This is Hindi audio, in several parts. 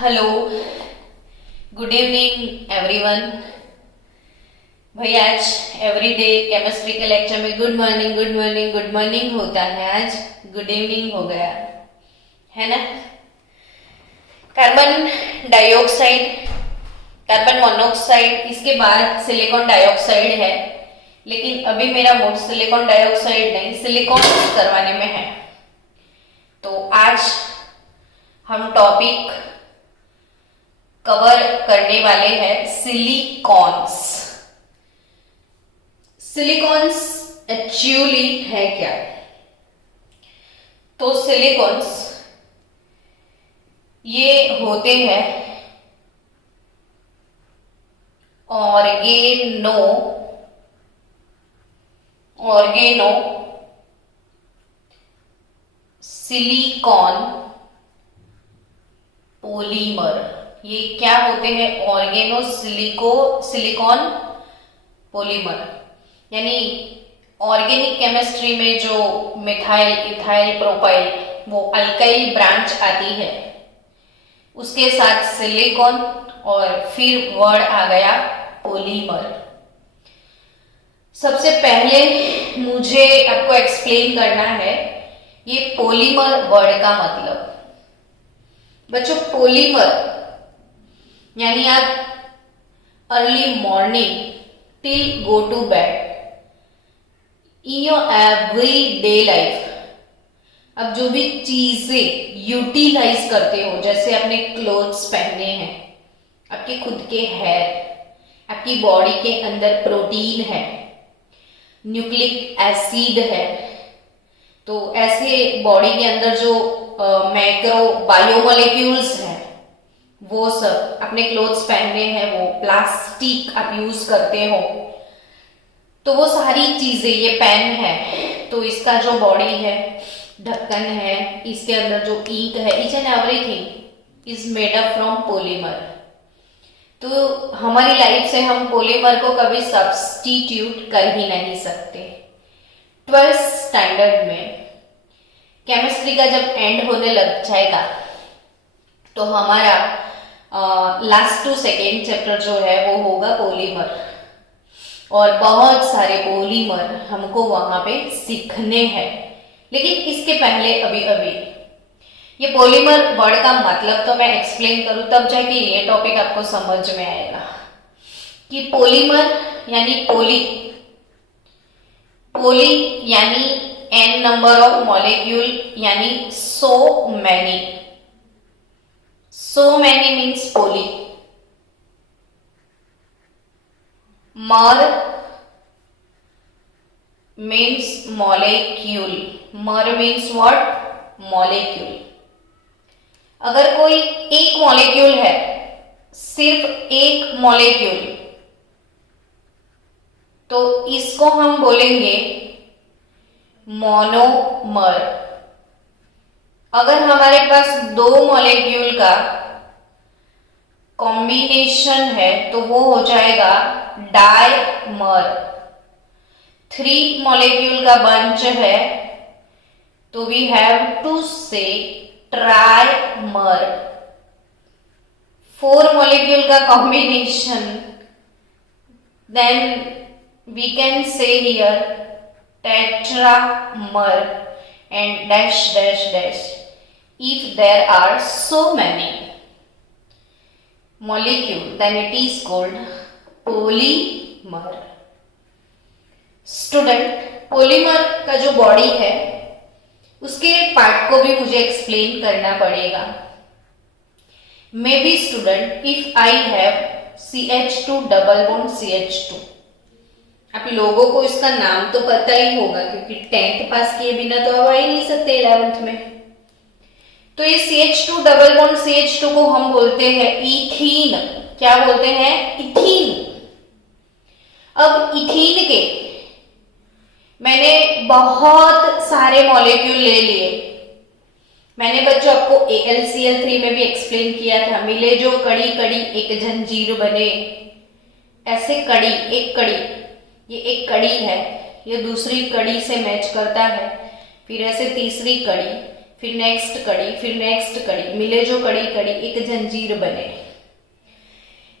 Hello, good evening everyone. भाई आज एवरीडे केमिस्ट्री के लेक्चर में good morning good morning good morning होता है, आज गुड इवनिंग हो गया है ना। कार्बन डाइऑक्साइड, कार्बन मोनोऑक्साइड, इसके बाद सिलिकॉन डाइऑक्साइड है, लेकिन अभी मेरा मूड सिलिकॉन डाइऑक्साइड नहीं सिलिकॉन करवाने में है। तो आज हम टॉपिक कवर करने वाले हैं सिलिकॉन्स। सिलिकॉन्स एक्चुअली है क्या? तो सिलिकॉन्स ये होते हैं ऑर्गेनो सिलिकॉन पॉलीमर। ये क्या होते हैं? Organo silicon polymer. यानी ऑर्गेनिक केमिस्ट्री में जो मिथाइल इथाइल प्रोपाइल वो अल्काइल ब्रांच आती है, उसके साथ सिलिकॉन और फिर वर्ड आ गया पॉलीमर। सबसे पहले मुझे आपको एक्सप्लेन करना है ये पॉलीमर वर्ड का मतलब। बच्चों, पॉलीमर यानी आप early morning till go to bed in your every day life, अब जो भी चीजें यूटिलाइज करते हो, जैसे आपने क्लोथ्स पहने हैं, आपके खुद के हेयर, आपकी बॉडी के अंदर प्रोटीन है, न्यूक्लिक एसिड है, तो ऐसे बॉडी के अंदर जो मैक्रो बायोमोलिक्यूल्स हैं, वो सब अपने क्लोथ्स पहनने हैं, वो प्लास्टिक आप यूज करते हो, तो वो सारी चीजें, ये पेन है तो इसका जो बॉडी है, ढक्कन है, इसके अंदर जो इंक है, each and everything is made up from polymer. तो हमारी लाइफ से हम पॉलीमर को कभी सब्स्टिट्यूट कर ही नहीं सकते। 12th स्टैंडर्ड में केमिस्ट्री का जब एंड होने लग जाएगा तो हमारा लास्ट टू सेकेंड चैप्टर जो है वो होगा पॉलीमर, और बहुत सारे पॉलीमर हमको वहां पे सीखने हैं। लेकिन इसके पहले अभी ये पॉलीमर वर्ड का मतलब तो मैं एक्सप्लेन करूं, तब जाके ये टॉपिक आपको समझ में आएगा कि पॉलीमर यानी पोली यानी n नंबर ऑफ मॉलिक्यूल, यानी so many means poly। मर means molecule, मर means what? molecule। अगर कोई एक मॉलिक्यूल है, सिर्फ एक मॉलिक्यूल, तो इसको हम बोलेंगे मोनोमर। अगर हमारे पास दो मॉलिक्यूल का कॉम्बिनेशन है तो वो हो जाएगा डायमर। 3 मॉलिक्यूल का बंच है तो we have to say trimer. 4 molecule का combination, then we can say here tetramer and dash dash dash if there are so many molecule, then it is called polymer। Student, polymer का जो बॉडी है उसके पार्ट को भी मुझे एक्सप्लेन करना पड़ेगा। May be student, if I have CH2 double bond CH2, आप लोगों को इसका नाम तो पता ही होगा क्योंकि 10th पास किए बिना तो अब आ ही नहीं सकते 11th में। तो ये CH2 डबल बॉन्ड CH2 को हम बोलते हैं इथीन। क्या बोलते हैं? इथीन। अब इथीन के मैंने बहुत सारे मॉलिक्यूल ले लिए। मैंने बच्चों आपको AlCl3 में भी एक्सप्लेन किया था, मिले जो कड़ी कड़ी एक जंजीर बने, ऐसे कड़ी, एक कड़ी, ये एक कड़ी है, ये दूसरी कड़ी से मैच करता है, फिर ऐसे तीसरी कड़ी, फिर नेक्स्ट कड़ी, फिर नेक्स्ट कड़ी, मिले जो कड़ी कड़ी एक जंजीर बने।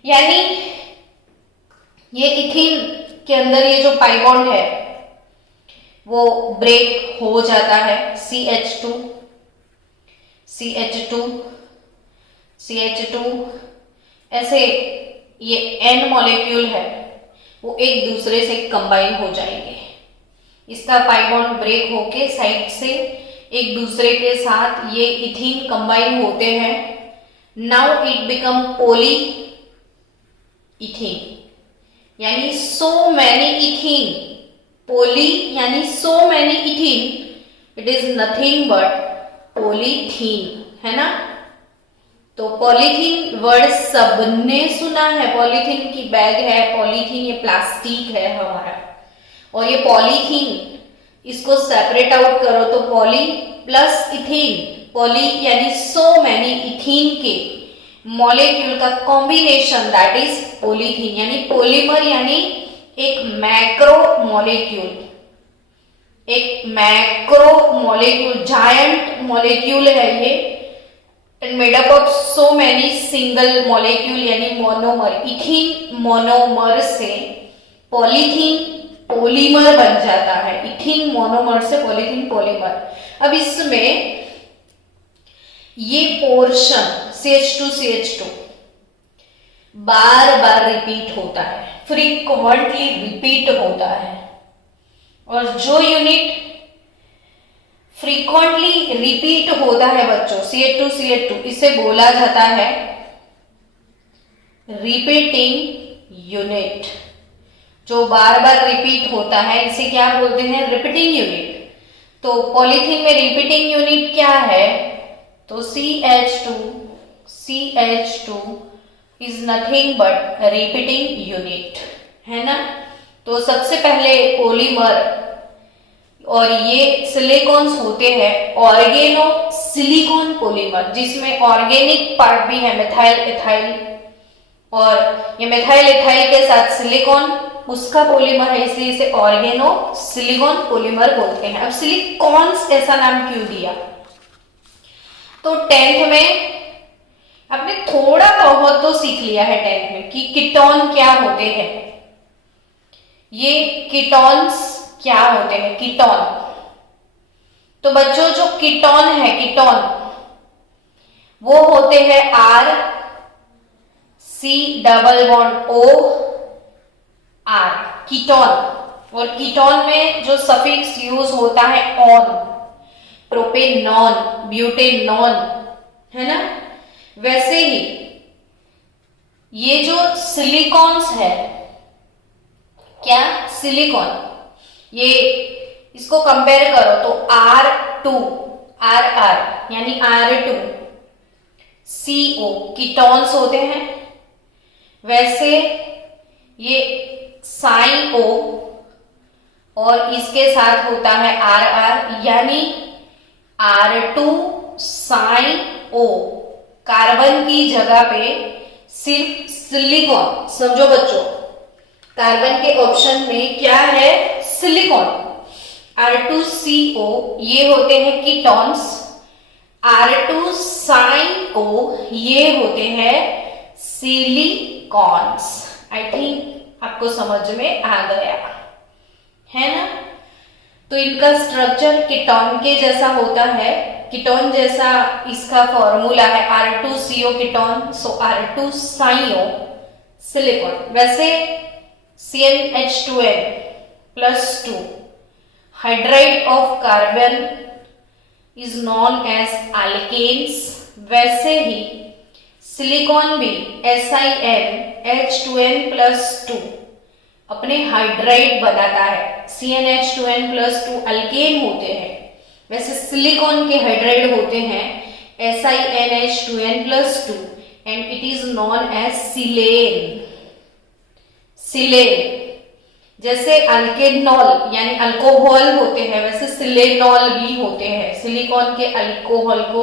यानी ये इथीन के अंदर ये जो पाई बॉन्ड है वो ब्रेक हो जाता है। CH2 CH2 CH2 ऐसे ये N मॉलिक्यूल है वो एक दूसरे से कंबाइन हो जाएंगे। इसका पाई बॉन्ड ब्रेक होके साइड से एक दूसरे के साथ ये इथीन कंबाइन होते हैं। Now it become poly ethene, यानी सो मैनी इथीन। पॉली यानी so many ethene, it is nothing but polythene, है ना। तो पॉलीथीन वर्ड सबने सुना है। पॉलीथीन की बैग है, पॉलीथीन ये प्लास्टिक है हमारा। और ये पॉलीथीन, इसको सेपरेट आउट करो तो पॉली प्लस इथीन, पॉली यानी सो मैनी इथीन के मॉलिक्यूल का कॉम्बिनेशन, दैट इज पॉलीथीन। यानी पॉलीमर यानी एक मैक्रो मॉलिक्यूल, एक मैक्रो मॉलिक्यूल, जायंट मॉलिक्यूल है ये, and made up of so many single molecule यानी मोनोमर। इथीन मोनोमर से पॉलीथीन पॉलीमर बन जाता है। इथीन मोनोमर से पॉलीथीन पॉलीमर। अब इसमें ये पोर्शन CH2 बार बार रिपीट होता है, फ्रीक्वेंटली रिपीट होता है। और जो यूनिट फ्रीक्वेंटली रिपीट होता है बच्चों, CH2 इसे बोला जाता है रिपीटिंग यूनिट। जो बार बार रिपीट होता है इसे क्या बोलते हैं, रिपीटिंग यूनिट। तो पॉलीथीन में रिपीटिंग यूनिट क्या है, तो CH2 is nothing but repeating unit, है ना। तो सबसे पहले पॉलीमर, और ये सिलिकॉन्स होते हैं ऑर्गेनो सिलिकॉन पॉलीमर, जिसमें ऑर्गेनिक पार्ट भी है, मिथाइल इथाइल, और ये मिथाइल इथाइल के साथ सिलिकॉन उसका पॉलीमर है, इसलिए इसे ऑर्गेनो सिलिकॉन पॉलीमर बोलते हैं। अब सिलिकॉन्स ऐसा नाम क्यों दिया, तो 10th में आपने थोड़ा बहुत तो सीख लिया है 10th में कि कीटोन क्या होते हैं। ये कीटोन्स क्या होते हैं, कीटोन। तो बच्चों जो कीटोन है, कीटोन वो होते हैं R कीटोन। और कीटोन में जो सफिक्स यूज होता है ऑन, प्रोपेनॉन, ब्यूटेनॉन, है ना। वैसे ही ये जो सिलिकॉन्स है, क्या सिलिकॉन, ये इसको कंपेयर करो तो R यानी R2 CO कीटोन्स होते हैं। वैसे ये साइन O और इसके साथ होता है RR यानी R2 साइन O। कार्बन की जगह पे सिर्फ सिलिकॉन, समझो बच्चों, कार्बन के ऑप्शन में क्या है, सिलिकॉन। R2CO ये होते हैं कीटोन्स, R2 साइन O ये होते हैं सिलिकॉन्स। आई थिंक आपको समझ में आ गया है ना। तो इनका स्ट्रक्चर कीटोन के जैसा होता है, कीटोन जैसा इसका फॉर्मूला है R2CO कीटोन, सो R2 साइओ सिलिकॉन। वैसे CnH2n plus 2 hydride of carbon is known as alkanes. वैसे ही सिलिकॉन भी SiNH2n प्लस 2 अपने हाइड्राइड बनाता है। CnH2n प्लस 2 अल्केन होते हैं, वैसे सिलिकॉन के हाइड्राइड होते हैं SiNH2n plus 2 and it is known as silane. Silane जैसे अल्केनॉल यानी अल्कोहल होते हैं, वैसे सिलेनॉल भी होते हैं। सिलिकॉन के अल्कोहल को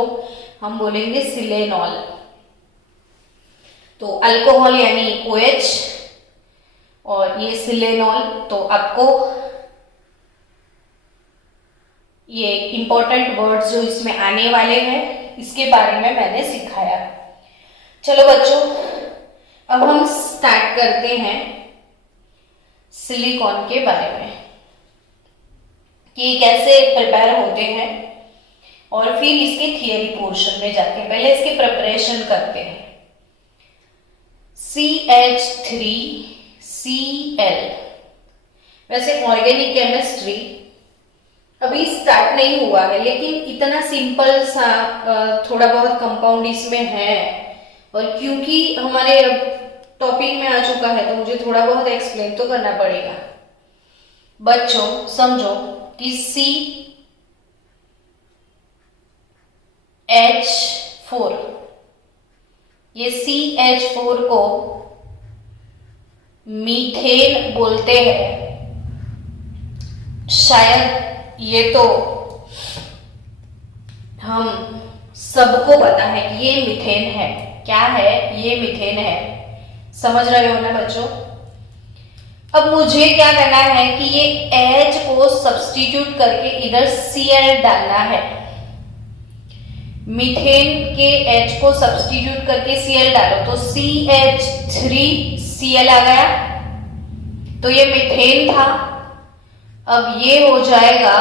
हम बोलेंगे सिलेनॉल। तो अल्कोहल यानी OH और ये सिलेनॉल। तो आपको ये इंपॉर्टेंट वर्ड्स जो इसमें आने वाले हैं इसके बारे में मैंने सिखाया। चलो बच्चों, अब हम स्टार्ट करते हैं सिलिकॉन के बारे में कि कैसे प्रिपेयर होते हैं, और फिर इसके थियरी पोर्शन में जाते हैं। पहले इसके प्रिपरेशन करते हैं। CH3Cl, वैसे ऑर्गेनिक केमिस्ट्री अभी स्टार्ट नहीं हुआ है, लेकिन इतना सिंपल सा थोड़ा बहुत कंपाउंड इसमें है, और क्योंकि हमारे टॉपिक में आ चुका है तो मुझे थोड़ा बहुत एक्सप्लेन तो करना पड़ेगा। बच्चों समझो कि CH4, ये CH4 को मीथेन बोलते हैं। शायद ये तो हम सबको पता है कि ये मीथेन है। क्या है? ये मीथेन है। समझ रहे हो ना बच्चों? अब मुझे क्या करना है कि ये H को सब्स्टिट्यूट करके इधर Cl डालना है। मीथेन के H को सब्स्टिट्यूट करके Cl डालो तो CH3Cl आ गया, तो ये मीथेन था। अब ये हो जाएगा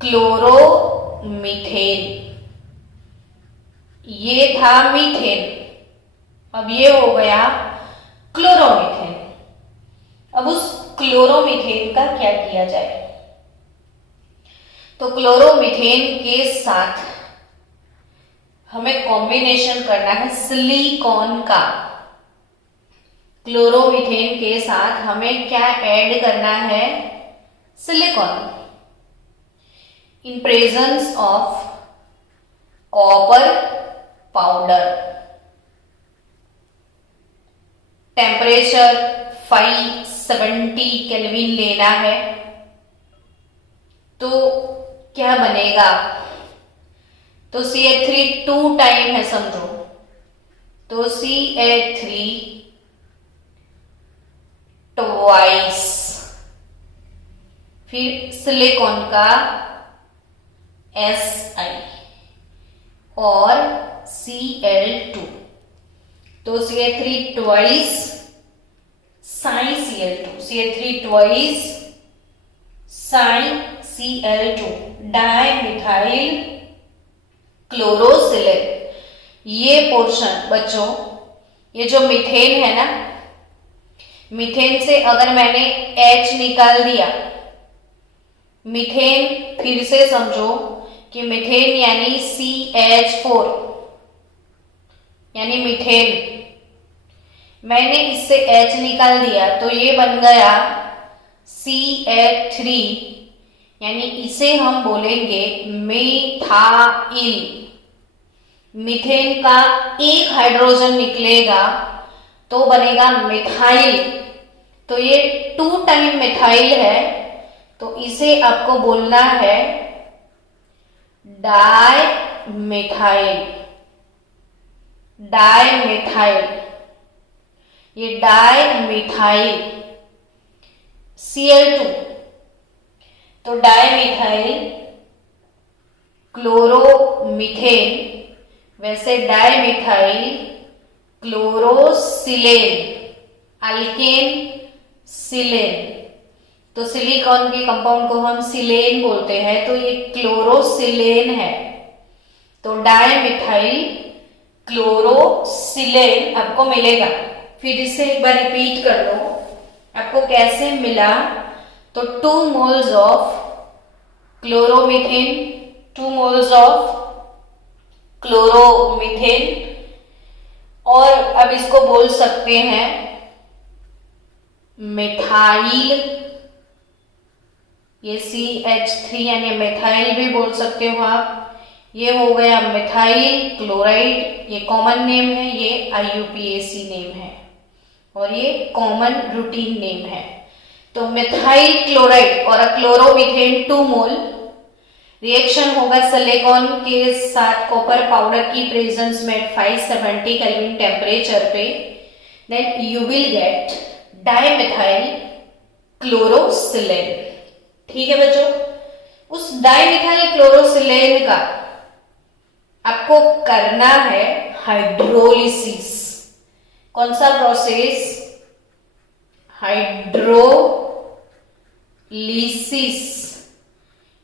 क्लोरोमीथेन। ये था मीथेन, अब ये हो गया क्लोरोमीथेन। अब उस क्लोरोमीथेन का क्या किया जाए? तो क्लोरोमीथेन के साथ हमें कॉम्बिनेशन करना है सिलिकॉन का। क्लोरोमीथेन के साथ हमें क्या ऐड करना है? Silicon. In presence of copper powder, temperature 570 kelvin लेना है। तो क्या बनेगा? तो CH3 2 टाइम है समझो, तो CH3 ट्वाइस, फिर सिलिकॉन का Si और Cl2, तो CH3 twice sign Cl2, CH3 twice sign Cl2, dimethyl chlorosilate. ये पोर्शन बच्चों, ये जो मीथेन है ना, मीथेन से अगर मैंने H निकाल दिया, मीथेन फिर से समझो कि मीथेन यानी CH4 यानी मीथेन, मैंने इससे H निकाल दिया तो ये बन गया CH3, यानी इसे हम बोलेंगे मिथाइल। मीथेन का एक हाइड्रोजन निकलेगा तो बनेगा मिथाइल, तो ये 2 टाइम मिथाइल है, तो इसे आपको बोलना है डाइमिथाइल। डाइमिथाइल, ये डाइमिथाइल Cl2, तो डाइमिथाइल क्लोरोमीथेन, वैसे डाइमिथाइल क्लोरोसिलेन, अल्केन सिलेन। तो सिलिकॉन के कंपाउंड को हम सिलेन बोलते हैं, तो ये क्लोरोसिलेन है, तो डाइमिथाइल क्लोरोसिलेन आपको मिलेगा। फिर इसे एक बार रिपीट कर लो, आपको कैसे मिला? तो 2 moles of chloromethane, 2 moles of chloromethane, और अब इसको बोल सकते हैं मिथाइल। ये CH3 यानी मिथाइल भी बोल सकते हो आप। ये हो गया मिथाइल क्लोराइड, ये कॉमन नेम है, ये IUPAC नेम है, और ये कॉमन रूटीन नेम है। तो मिथाइल क्लोराइड और क्लोरोमीथेन 2 मोल, रिएक्शन होगा सिलिकॉन के साथ कॉपर पाउडर की प्रेजेंस में 570 केल्विन टेम्परेचर पे, then you will get dimethyl chlorosilane. ठीक है बच्चों, उस डाइमिथाइल क्लोरोसिलेन का आपको करना है हाइड्रोलिसिस। कौन सा process? Hydrolysis.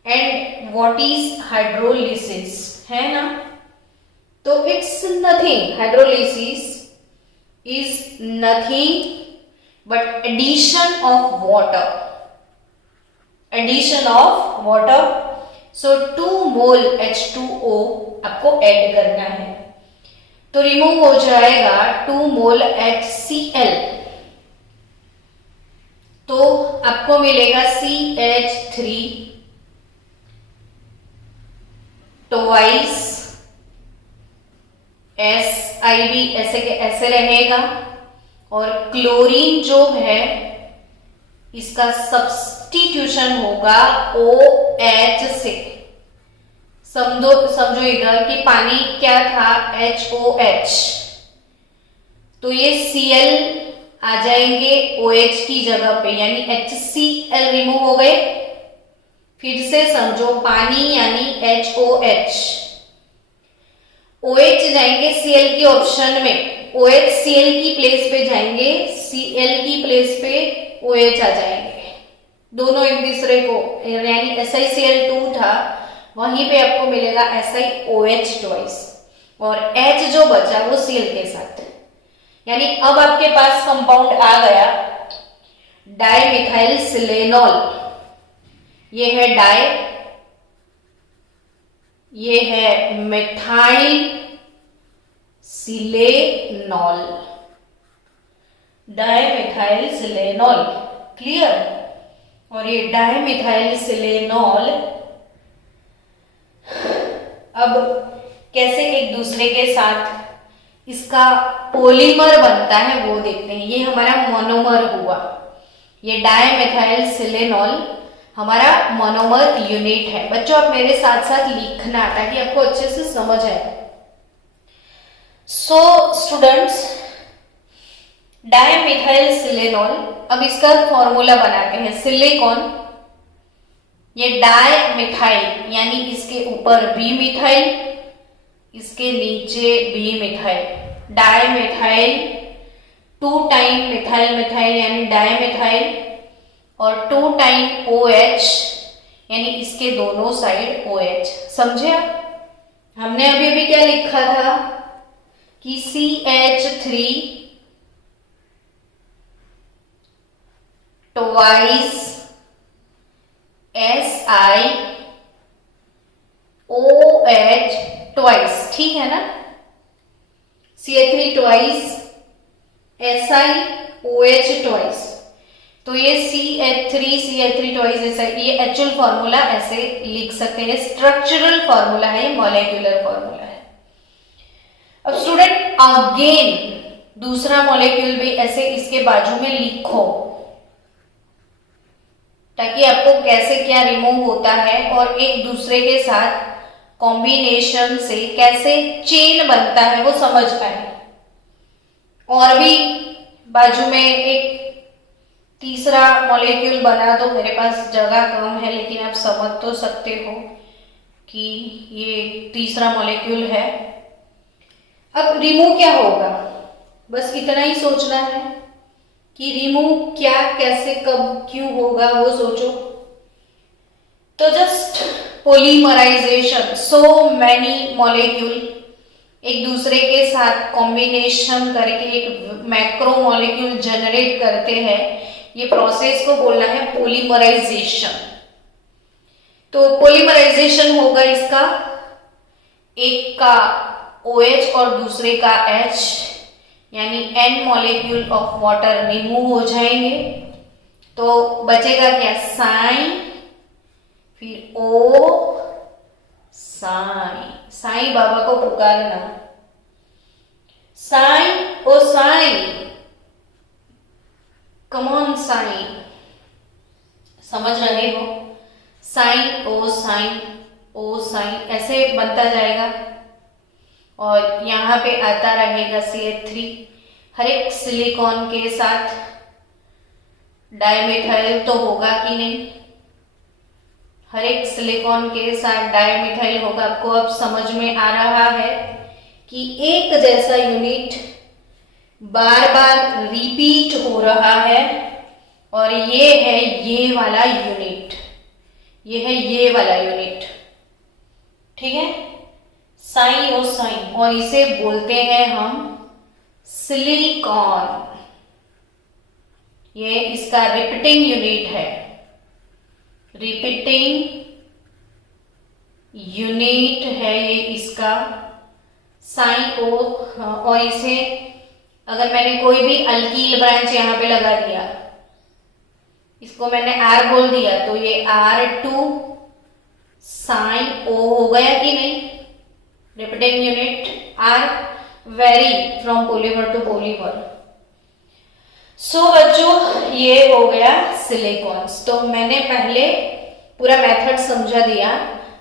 And what is hydrolysis, है ना? तो it's nothing, hydrolysis is nothing but addition of water, addition of water. So 2 mole H2O आपको ऐड करना है, तो रिमूव हो जाएगा 2 मोल HCl, तो आपको मिलेगा CH3 ट्वाइस SiB, ऐसे के ऐसे रहेगा। और क्लोरीन जो है इसका सब्स्टिट्यूशन होगा OH से। समझो इधर कि पानी क्या था, HOH, तो ये Cl आ जाएंगे OH की जगह पे, यानी HCl रिमूव हो गए। फिर से समझो, पानी यानी HOH, OH जाएंगे Cl की ऑप्शन में, OH Cl की प्लेस पे जाएंगे, Cl की प्लेस पे OH आ जाएंगे, दोनों एक दूसरे को, यानी SiCl2 था वहीं पे आपको मिलेगा SiOH ट्वाइस, और H जो बचा वो Cl के साथ। यानी अब आपके पास कंपाउंड आ गया डाइमिथाइल सिलेनॉल। ये है डाई, ये है मिथाइल सिलेनॉल, डाइमिथाइल सिलेनॉल, क्लियर? और ये डाइमिथाइल सिलेनॉल अब कैसे एक दूसरे के साथ इसका पॉलीमर बनता है वो देखते हैं। ये हमारा मोनोमर हुआ, ये डाइमिथाइल सिलेनॉल हमारा मोनोमर यूनिट है। बच्चों आप मेरे साथ साथ लिखना ताकि आपको अच्छे से समझ आए। सो स्टूडेंट्स, डाइमिथाइल सिलेनॉल, अब इसका फॉर्मूला बनाते हैं। सिलिकॉन, ये डाई मिथाइल यानी इसके ऊपर बी मिथाइल, इसके नीचे बी methyl, dimethyl, 2 time methyl methyl यानी डाई मिथाइल, और 2 टाइम OH यानी इसके दोनों साइड OH। समझे आप? हमने अभी अभी क्या लिखा था कि CH3 ट्वाइस SiOH ट्वाइस, ठीक है ना? CH3 ट्वाइस SiOH ट्वाइस, तो ये CH3 ट्वाइस ऐसा, ये एक्चुअल फॉर्मूला ऐसे लिख सकते हैं, स्ट्रक्चरल फॉर्मूला है, ये मॉलिक्यूलर फॉर्मूला है। अब स्टूडेंट अगेन दूसरा मॉलिक्यूल भी ऐसे इसके बाजू में लिखो ताकि आपको कैसे क्या रिमूव होता है और एक दूसरे के साथ कॉम्बिनेशन से कैसे चेन बनता है वो समझ पाए। और भी बाजू में एक तीसरा मॉलिक्यूल बना दो, मेरे पास जगह कम है लेकिन आप समझ तो सकते हो कि ये तीसरा मॉलिक्यूल है। अब रिमूव क्या होगा, बस इतना ही सोचना है कि रिमूव क्या, कैसे, कब, क्यों होगा वो सोचो। तो just polymerization, so many molecule एक दूसरे के साथ कॉम्बिनेशन करके एक मैक्रो मॉलिक्यूल जनरेट करते हैं, ये प्रोसेस को बोलना है पोलीमराइजेशन। तो पोलीमराइजेशन होगा इसका, एक का OH और दूसरे का H, यानी N molecule of water remove हो जाएंगे, तो बचेगा क्या, साई, फिर O, साई, साई बाबा को पुकारना, साई ओ साई, कम ऑन साई, समझ रहे हो? साई ओ साई, ओ साई ऐसे बनता जाएगा और यहाँ पे आता रहेगा CH3 हर एक सिलिकॉन के साथ। डाइमिथाइल तो होगा कि नहीं, हर एक सिलिकॉन के साथ डायमिथाइल होगा। आपको अब समझ में आ रहा है कि एक जैसा यूनिट बार बार रिपीट हो रहा है, और ये है ये वाला यूनिट, ये है ये वाला यूनिट, ठीक है, साइन और साइन, और इसे बोलते हैं हम सिलिकॉन। ये इसका रिपीटिंग यूनिट है, रिपीटिंग यूनिट है ये इसका साइन ओ। और इसे अगर मैंने कोई भी अल्कील ब्रांच यहां पे लगा दिया, इसको मैंने R बोल दिया, तो ये R2 साइन O हो गया कि नहीं। Repeating unit are vary from polymer to polymer. So बच्चों ये हो गया सिलिकॉन्स। तो मैंने पहले पूरा मेथड समझा दिया,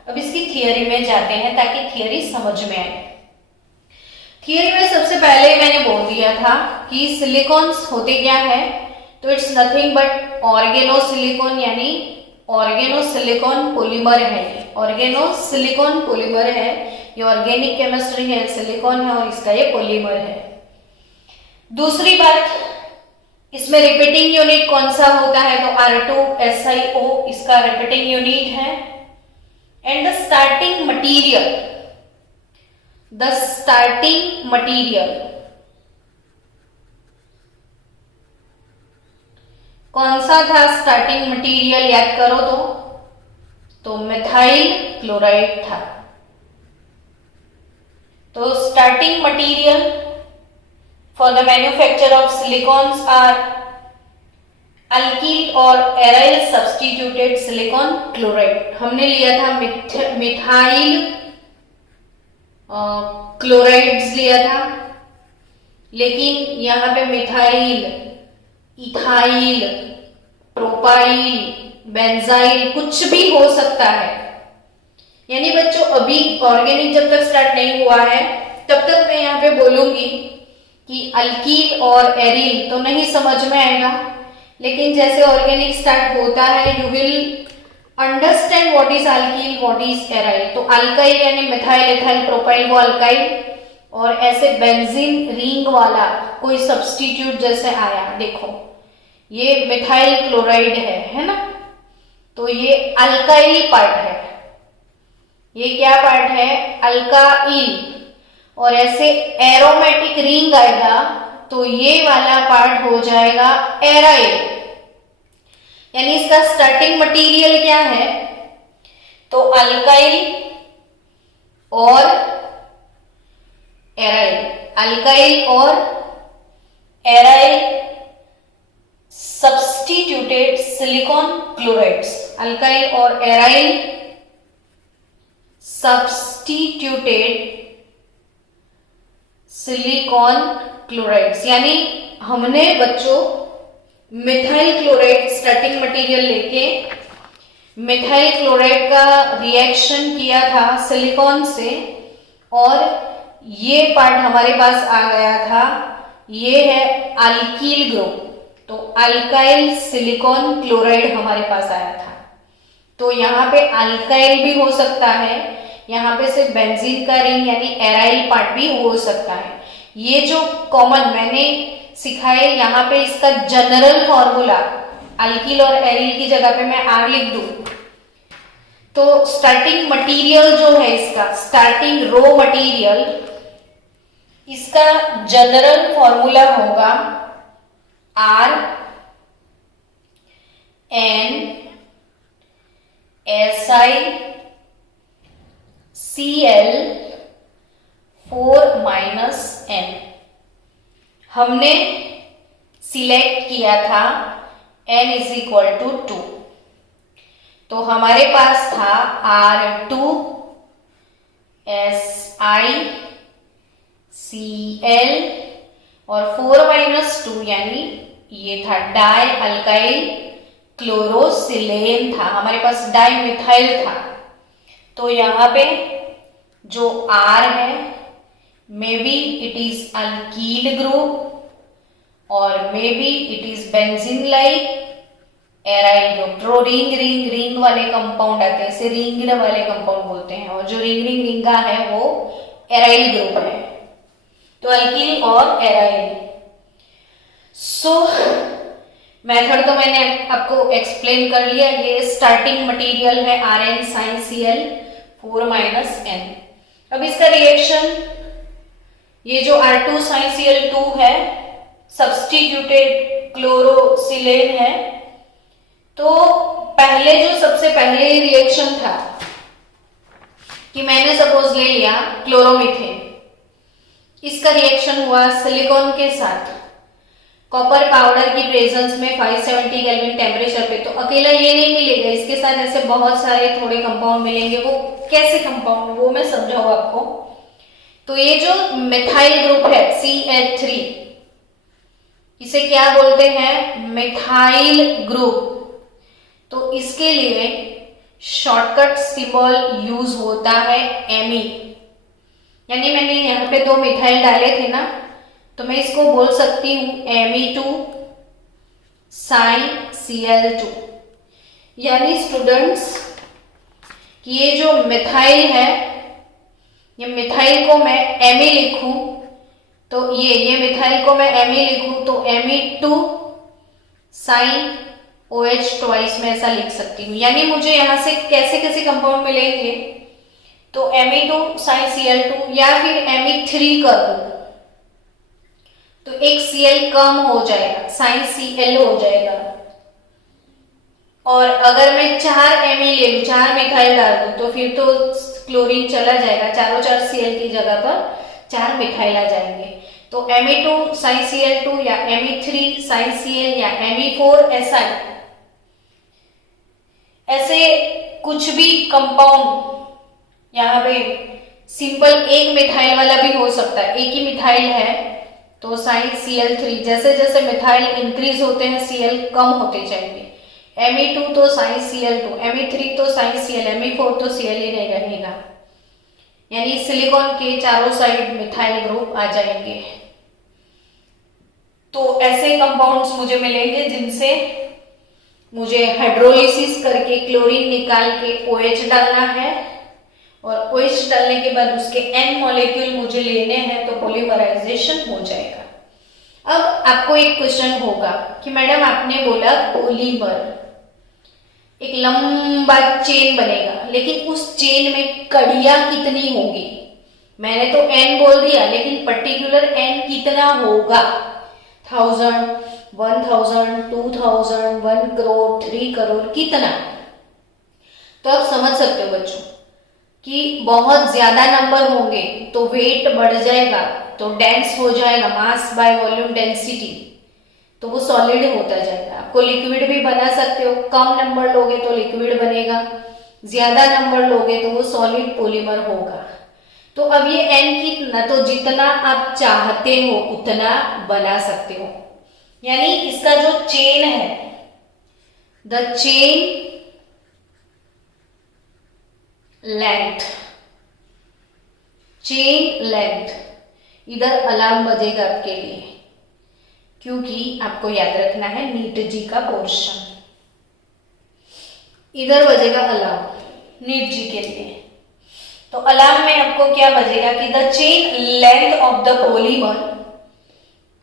अब इसकी थियरी में जाते हैं ताकि थियरी समझ में आए। थियरी में सबसे पहले मैंने बोल दिया था कि सिलिकॉन्स होते क्या है, तो इट्स नथिंग बट ऑर्गेनोसिलिकॉन, यानी ऑर्गेनोसिलिकॉन पॉलीमर है। ये ऑर्गेनोसिलिकॉन पॉलीमर है, ये ऑर्गेनिक केमिस्ट्री है, सिलिकॉन है और इसका ये पॉलीमर है। दूसरी बात, इसमें रिपीटिंग यूनिट कौन सा होता है, तो R2SiO इसका रिपीटिंग यूनिट है। एंड द स्टार्टिंग मटीरियल कौन सा था, स्टार्टिंग मटेरियल याद करो तो मिथाइल क्लोराइड था। तो starting material for the manufacture of silicones are alkyl और एराइल सब्स्टिट्यूटेड सिलिकॉन क्लोराइड। हमने लिया था मिथाइल क्लोराइड्स लिया था, लेकिन यहां पे मिथाइल, इथाइल, प्रोपाइल, बेंजाइल कुछ भी हो सकता है। यानी बच्चों अभी ऑर्गेनिक जब तक स्टार्ट नहीं हुआ है तब तक मैं यहाँ पे बोलूंगी कि अल्कील और एरिल तो नहीं समझ में आएगा, लेकिन जैसे ऑर्गेनिक स्टार्ट होता है you will understand what is alkyl, what is aryl. तो अल्काइल यानी मिथाइल, एथाइल, प्रोपाइल वो अल्काइल, और ऐसे बेंजीन रिंग वाला कोई सब्स्टिट्यूट जैसे आया, देखो ये मिथाइल क्लोराइड है ना, तो ये अल्काइल पार्ट है। ये क्या पार्ट है, अल्काइल। और ऐसे एरोमेटिक रिंग आएगा तो ये वाला पार्ट हो जाएगा एराइल। यानी इसका स्टार्टिंग मटेरियल क्या है, तो अल्काइल और एराइल, अल्काइल और aryl substituted silicon chlorides, alkyl और एराइल सब्स्टिट्यूटेड सिलिकॉन क्लोराइड्स। यानी हमने बच्चों मिथाइल क्लोराइड स्टार्टिंग मटेरियल लेके मिथाइल क्लोराइड का रिएक्शन किया था सिलिकॉन से, और ये पार्ट हमारे पास आ गया था, ये है अल्कील ग्रुप, तो अल्काइल सिलिकॉन क्लोराइड हमारे पास आया था। तो यहाँ पे अल्काइल भी हो सकता है, यहाँ पे सिर्फ बेंजीन का रिंग यानी एराइल पार्ट भी हो सकता है। ये जो कॉमन मैंने सिखाए यहाँ पे इसका जनरल फॉर्मूला अल्कील और एरिल की जगह पे मैं आर लिख दूं, तो स्टार्टिंग मटेरियल जो है इसका स्टार्टिंग रो मटेरियल, इसका जनरल फॉर्मूला होगा R N SiCl 4-N। हमने सिलेक्ट किया था N = 2, तो हमारे पास था R2SiCl और 4-2 यानी ये था डाई अल्काइल क्लोरोसिलेन था, हमारे पास डाई मिथाइल था। तो यहाँ पे जो R है may be it is alkyl group और may be it is benzene like aryl group. जो रिंग रिंग रिंग वाले कंपाउंड आते हैं इसे रिंग वाले कंपाउंड बोलते हैं, और जो रिंग रिंग रिंगा है वो एराइल ग्रुप है। तो अल्किल और एराइल। सो मेथड तो मैंने आपको एक्सप्लेन कर लिया। ये स्टार्टिंग मटेरियल है Rn sin Cl 4 - N। अब इसका रिएक्शन, ये जो R2 sin Cl2 है सब्स्टिट्यूटेड क्लोरोसिलेन है। तो पहले जो सबसे पहले रिएक्शन था कि मैंने सपोज ले लिया क्लोरोमीथेन, इसका रिएक्शन हुआ सिलिकॉन के साथ कॉपर पाउडर की प्रेजेंस में 570 केल्विन टेम्परेचर पे। तो अकेला ये नहीं मिलेगा, इसके साथ ऐसे बहुत सारे थोड़े कंपाउंड मिलेंगे। वो कैसे कंपाउंड, वो मैं समझाऊं आपको। तो ये जो मिथाइल ग्रुप है CH3, इसे क्या बोलते हैं, मिथाइल ग्रुप। तो इसके लिए शॉर्टकट सिंबल यूज होता है Me। यानी मैंने यहाँ पे 2 मिथाइल डाले थे ना, तो मैं इसको बोल सकती हूँ Me2 sin Cl2। यानी स्टूडेंट्स कि ये जो मिथाइल है, ये मिथाइल को मैं Me लिखूं तो ये मिथाइल को मैं Me लिखूं तो Me2 sin OH ट्वाइस में ऐसा लिख सकती हूँ। यानी मुझे यहाँ से कैसे कैसे कंपाउंड मिलेंगे, तो Me2 sin Cl2 या फिर Me3 कर दूं तो एक Cl कम हो जाएगा, sin Cl हो जाएगा। और अगर मैं 4 Me ले लूं, 4 मिथाइल डाल दूं तो फिर तो क्लोरीन चला जाएगा, चारों 4 Cl की जगह पर 4 मिथाइल आ जाएंगे। तो Me2 sin Cl2 या Me3 sin Cl या Me4 ऐसे कुछ भी कंपाउंड, यहाँ पे सिंपल एक मिथाइल वाला भी हो सकता है। एक ही मिथाइल है तो sin Cl3, जैसे जैसे मिथाइल इंक्रीज होते हैं Cl कम होते जाएंगे। Me2 तो sin Cl2, Me3 तो sin Cl, Me4 तो Cl ही नहीं रहेगा। यानी सिलिकॉन के चारों साइड मिथाइल ग्रुप आ जाएंगे। तो ऐसे कंपाउंड्स मुझे मिलेंगे जिनसे मुझे हाइड्रोलिसिस करके क्लोरीन निकाल के OH डालना है, और OH डालने के बाद उसके N मॉलिक्यूल मुझे लेने हैं, तो पॉलीमराइजेशन हो जाएगा। अब आपको एक क्वेश्चन होगा कि मैडम आपने बोला पॉलीमर, एक लंबा चेन बनेगा, लेकिन उस चेन में कड़ियां कितनी होगी? मैंने तो N बोल दिया, लेकिन पर्टिकुलर N कितना होगा? 1000, 1000, 2000, 1 करोड़, 3 करोड़, कितना? तो आप समझ सकते हो बच्चों कि बहुत ज्यादा नंबर होंगे तो वेट बढ़ जाएगा, तो डेंस हो जाएगा, मास बाय वॉल्यूम डेंसिटी, तो वो सॉलिड होता जाएगा। आपको लिक्विड भी बना सकते हो, कम नंबर लोगे तो लिक्विड बनेगा, ज्यादा नंबर लोगे तो वो सॉलिड पॉलीमर होगा। तो अब ये N कितना, तो जितना आप चाहते हो उतना बना सकते हो। यानी इसका जो चेन है, द चेन लेंथ, इधर अलार्म बजेगा आपके लिए, क्योंकि आपको याद रखना है नीट जी का पोर्शन। इधर बजेगा अलार्म नीट जी के लिए। तो अलार्म में आपको क्या बजेगा कि the chain length of the polymer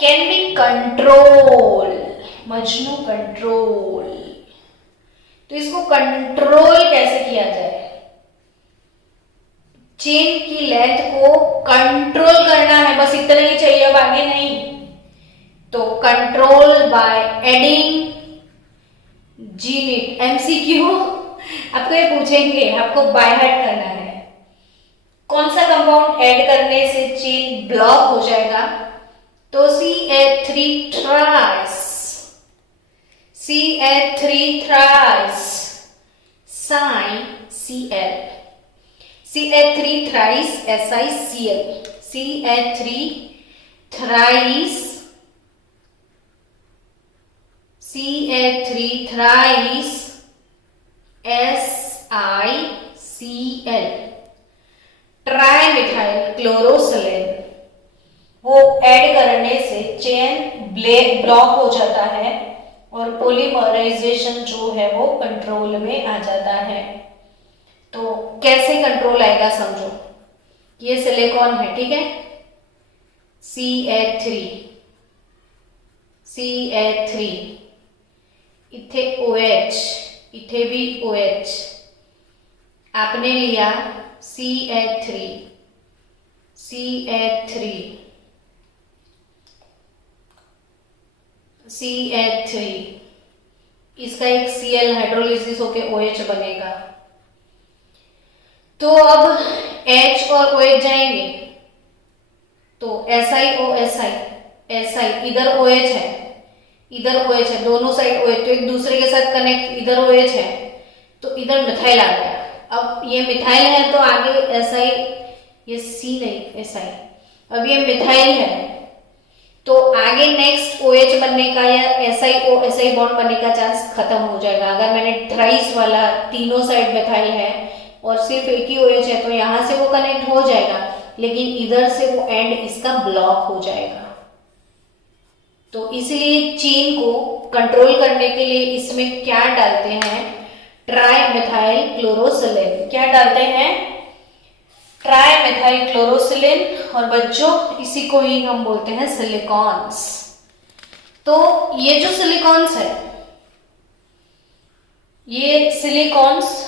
can be control, Majnu control. तो इसको कंट्रोल कैसे किया जाए? चेन की लेंथ को कंट्रोल करना है, बस इतना ही चाहिए, अब आगे नहीं। तो कंट्रोल बाय एडिंग जीनिट। MCQ आपको ये पूछेंगे, आपको बाय हार्ट करना है। कौन सा कंपाउंड ऐड करने से चेन ब्लॉक हो जाएगा? तो CH3 thrice, sin Cl, CH3 thrice SiCl, CH3 thrice, CH3 thrice SiCl, tri methyl chlorosilane, वो ऐड करने से चेन ब्लॉक हो जाता है और पोलीमराइजेशन जो है वो कंट्रोल में आ जाता है। तो कैसे कंट्रोल आएगा समझो, ये सिलिकॉन है, ठीक है, CH3 इथे OH, इथे भी OH, आपने लिया CH3, इसका एक Cl हाइड्रोलिसिस होके OH बनेगा। तो अब H और OH जाएंगे तो SiO SI, इधर OH है, इधर OH है, दोनों साइड OH, तो एक दूसरे के साथ कनेक्ट, इधर OH है तो इधर मिथाइल आ गया। अब ये मिथाइल है तो आगे SI, ये C नहीं SI, अब ये मिथाइल है तो आगे नेक्स्ट OH बनने का या SiO SI बॉन्ड बनने का चांस खत्म हो जाएगा। अगर मैंने थ्राइस वाला तीनों साइड मिथाइल है और सिर्फ एक ही OH है तो यहां से वो कनेक्ट हो जाएगा, लेकिन इधर से वो एंड इसका ब्लॉक हो जाएगा। तो इसलिए चेन को कंट्रोल करने के लिए इसमें क्या डालते हैं, ट्राइमेथाइल क्लोरोसिलिन। क्या डालते हैं, ट्राइमेथाइल क्लोरोसिलिन। और बच्चों इसी को ही हम बोलते हैं सिलिकॉन्स। तो ये जो सिलिकॉन्स है, ये silicones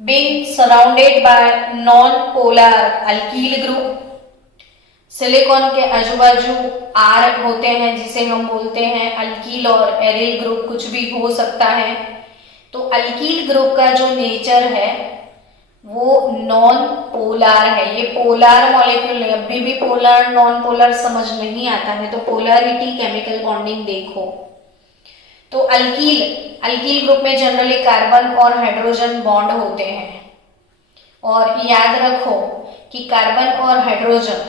being surrounded by non-polar alkyl group, silicon के आजू बाजू R होते हैं जिसे हम बोलते हैं अल्कील और एरिल ग्रुप, कुछ भी हो सकता है। तो अल्कील ग्रुप का जो नेचर है वो नॉन पोलर है, ये पोलर मॉलिक्यूल नहीं। अभी भी पोलर नॉन पोलर समझ नहीं आता है तो पोलरिटी केमिकल बॉन्डिंग देखो। तो अल्कील ग्रुप में जनरली कार्बन और हाइड्रोजन बॉन्ड होते हैं, और याद रखो कि कार्बन और हाइड्रोजन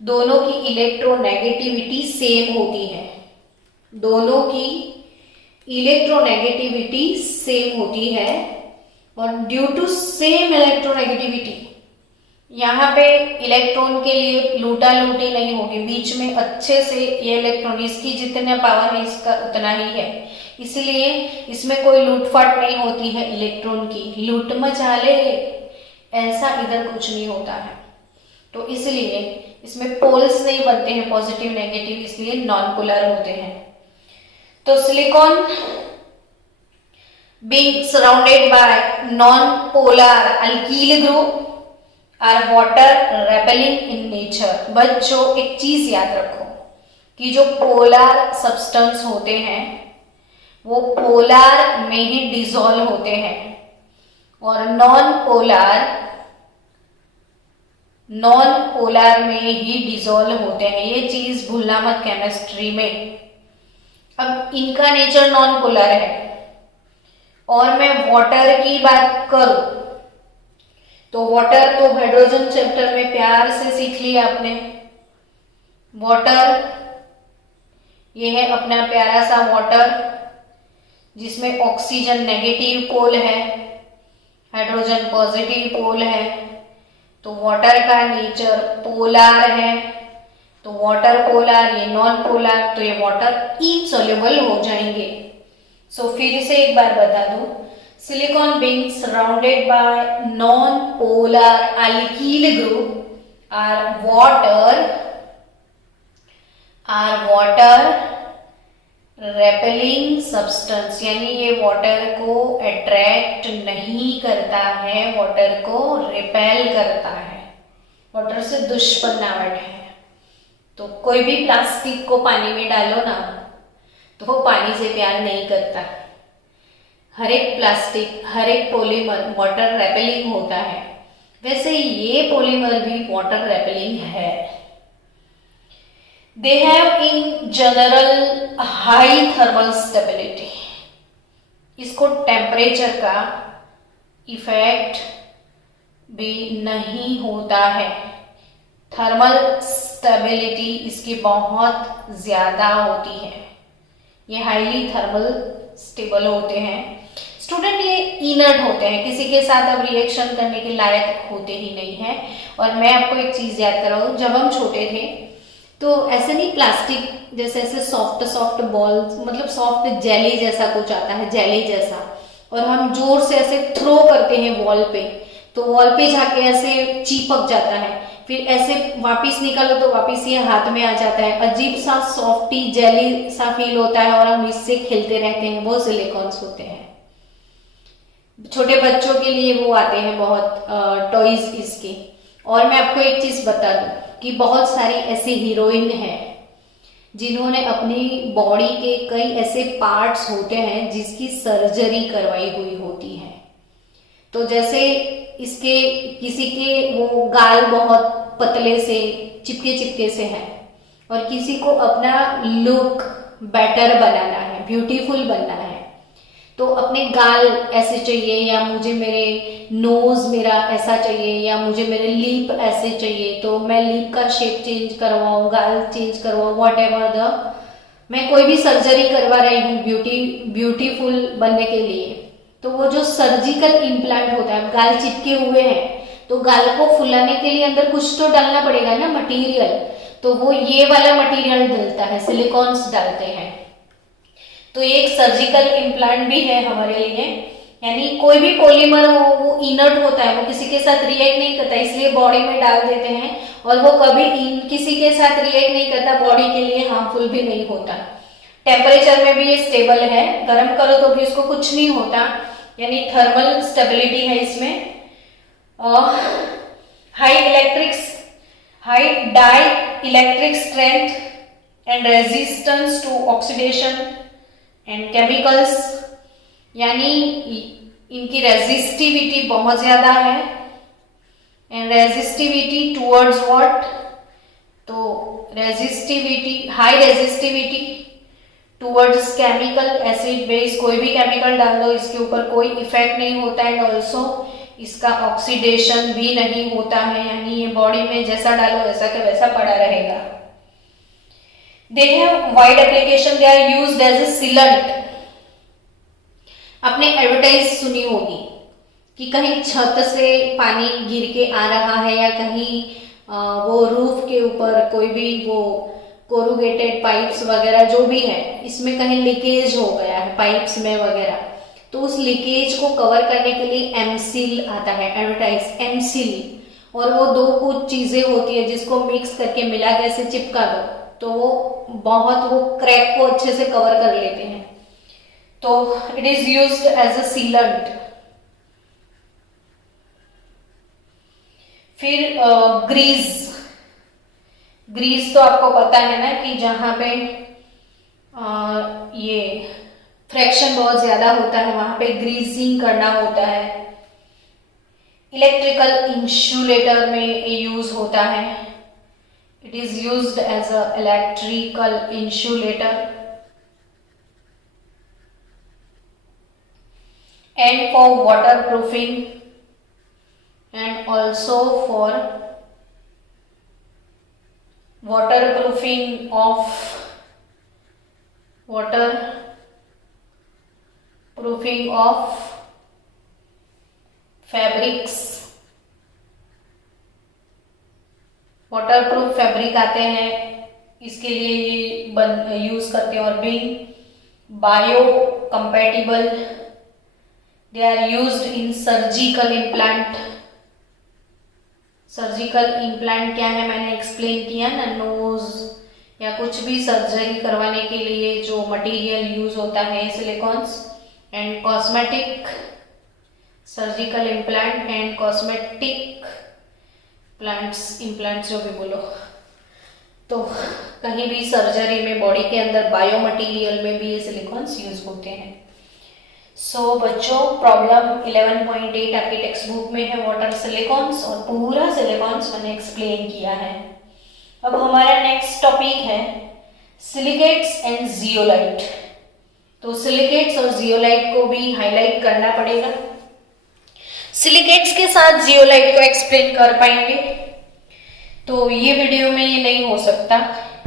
दोनों की इलेक्ट्रोनेगेटिविटी सेम होती है, दोनों की इलेक्ट्रोनेगेटिविटी सेम होती है। और ड्यू टू सेम इलेक्ट्रोनेगेटिविटी यहाँ पे इलेक्ट्रॉन के लिए लूटा लूटी नहीं होगी, बीच में अच्छे से ये इलेक्ट्रॉन, इसकी जितने पावर है इसका उतना ही है, इसलिए इसमें कोई लूटफाट नहीं होती है इलेक्ट्रॉन की, लूट मचा ले ऐसा इधर कुछ नहीं होता है। तो इसलिए इसमें पोल्स नहीं बनते हैं पॉजिटिव नेगेटिव, इसलिए नॉन पोलर होते हैं। तो silicon being surrounded by non polar alkyl group are water repelling in nature. बच्चों एक चीज याद रखो कि जो पोलर सब्सटेंस होते हैं वो पोलर में ही डिसॉल्व होते हैं, और नॉन पोलर में ही डिसॉल्व होते हैं। ये चीज भूलना मत केमिस्ट्री में। अब इनका नेचर नॉन पोलर है, और मैं वाटर की बात करूं तो वाटर तो हाइड्रोजन चैप्टर में प्यार से सीख लिया आपने। वाटर ये है अपना प्यारा सा वाटर जिसमें ऑक्सीजन नेगेटिव पोल है, हाइड्रोजन पॉजिटिव पोल है। तो वाटर का नेचर पोलर है, तो वाटर पोलर, ये नॉन पोलर, तो ये वाटर इनसॉल्युबल हो जाएंगे। सो फिर से एक बार बता दूं, silicon being surrounded by non-polar alkyl group are water repelling substance, यानी ये वाटर को अट्रैक्ट नहीं करता है, वाटर को रिपेल करता है, वाटर से दुश्मनावट है। तो कोई भी प्लास्टिक को पानी में डालो ना तो वो पानी से प्यार नहीं करता। हर एक प्लास्टिक, हर एक पॉलीमर वाटर रेपेलिंग होता है, वैसे ये पॉलीमर भी वाटर रेपेलिंग है। They have in general high thermal stability. इसको टेम्परेचर का इफेक्ट भी नहीं होता है, थर्मल स्टेबिलिटी इसकी बहुत ज्यादा होती है, ये हाईली थर्मल स्टेबल होते हैं। स्टूडेंट ये इनर्ट होते हैं, किसी के साथ अब रिएक्शन करने के लायक होते ही नहीं है। और मैं आपको एक चीज याद कराऊं, जब हम छोटे थे तो ऐसे नहीं, प्लास्टिक जैसे ऐसे सॉफ्ट सॉफ्ट बॉल्स, मतलब सॉफ्ट जेली जैसा कुछ आता है, जेली जैसा, और हम जोर से ऐसे थ्रो करते हैं वॉल पे, तो वॉल पे जाके ऐसे चिपक जाता है, फिर ऐसे वापस निकालो तो वापस ये हाथ में आ जाता है, अजीब सा सॉफ्टी जेली सा फील होता है और हम इससे खेलते रहते हैं, वो सिलिकॉन्स होते हैं। छोटे बच्चों के लिए वो आते हैं बहुत टॉयज इसके। और मैं आपको एक चीज बता दूं कि बहुत सारी ऐसी हीरोइन हैं जिन्होंने अपनी बॉडी के कई ऐसे पार्ट्स होते हैं जिसकी सर्जरी करवाई हुई होती है। तो जैसे इसके किसी के वो गाल बहुत पतले से चिपके चिपके से है, और किसी को अपना लुक बेटर बनाना है, ब्यूटीफुल बनना है, तो अपने गाल ऐसे चाहिए, या मुझे मेरे नोज मेरा ऐसा चाहिए, या मुझे मेरे लिप ऐसे चाहिए, तो मैं लिप का शेप चेंज करवाऊँ, गाल चेंज करवाऊँ, वॉट एवर द, मैं कोई भी सर्जरी करवा रही हूँ ब्यूटीफुल बनने के लिए, तो वो जो सर्जिकल इम्प्लांट होता है, गाल चिपके हुए हैं तो गाल को फुलाने के लिए अंदर कुछ तो डालना पड़ेगा ना, मटेरियल, तो वो ये वाला मटेरियल डलता है, सिलिकॉन्स डालते हैं। तो ये एक सर्जिकल इम्प्लांट भी है हमारे लिए, यानी कोई भी पॉलीमर हो वो इनर्ट होता है, वो किसी के साथ रिएक्ट नहीं करता, इसलिए बॉडी में डाल देते हैं, और वो कभी किसी के साथ रिएक्ट नहीं करता, बॉडी के लिए हार्मफुल भी नहीं होता। टेम्परेचर में भी ये स्टेबल है, गर्म करो तो भी इसको कुछ नहीं होता, यानी थर्मल स्टेबिलिटी है इसमें। High dielectric strength and resistance to oxidation and chemicals, यानी इनकी रेजिस्टिविटी बहुत ज्यादा है, एंड रेजिस्टिविटी टुवर्ड्स व्हाट, तो resistivity, high resistivity towards chemical, acid base, कोई भी केमिकल डाल दो इसके ऊपर कोई इफेक्ट नहीं होता है, एंड ऑल्सो इसका ऑक्सीडेशन भी नहीं होता है, यानी ये बॉडी में जैसा डालो वैसा का वैसा पड़ा रहेगा। They have wide application, they are used as a sealant। आपने एडवर्टाइज सुनी होगी कि कहीं छत से पानी गिर के आ रहा है, या कहीं वो रूफ के ऊपर कोई भी वो कोरुगेटेड पाइप्स वगैरह जो भी है, इसमें कहीं लीकेज हो गया है पाइप्स में वगैरह, तो उस लीकेज को कवर करने के लिए एमसील आता है, एडवर्टाइज एमसील, और वो दो कुछ चीजें होती है जिसको मिक्स करके मिला के ऐसे चिपका दो, तो वो बहुत वो क्रैक को अच्छे से कवर कर लेते हैं, तो it is used as a sealant. फिर ग्रीस तो आपको पता है ना कि जहां पे ये फ्रैक्शन बहुत ज्यादा होता है वहां पे ग्रीसिंग करना होता है। इलेक्ट्रिकल इंसुलेटर में यूज होता है, it is used as a electrical insulator, and for waterproofing, and also for waterproofing of fabrics, waterproof fabric आते हैं, इसके लिए ये यूज करते हैं, और being biocompatible, they are used in surgical implant. Surgical implant क्या है मैंने एक्सप्लेन किया ना, नोज या कुछ भी सर्जरी करवाने के लिए जो मटेरियल यूज होता है silicones, and cosmetic, surgical implant and cosmetic plants, implants जो भी बोलो, तो कहीं भी सर्जरी में बॉडी के अंदर बायो मटेरियल में भी ये सिलिकॉन्स यूज होते हैं। सो बच्चों, प्रॉब्लम 11.8 आपकी टेक्स्ट बुक में है वाटर सिलिकॉन्स, और पूरा सिलिकॉन्स मैंने एक्सप्लेन किया है। अब हमारा नेक्स्ट टॉपिक है सिलिकेट्स एंड जियोलाइट। तो सिलिकेट्स और जियोलाइट को भी हाईलाइट करना पड़ेगा। सिलिकेट्स के साथ जियोलाइट को एक्सप्लेन कर पाएंगे तो ये वीडियो में ये नहीं हो सकता,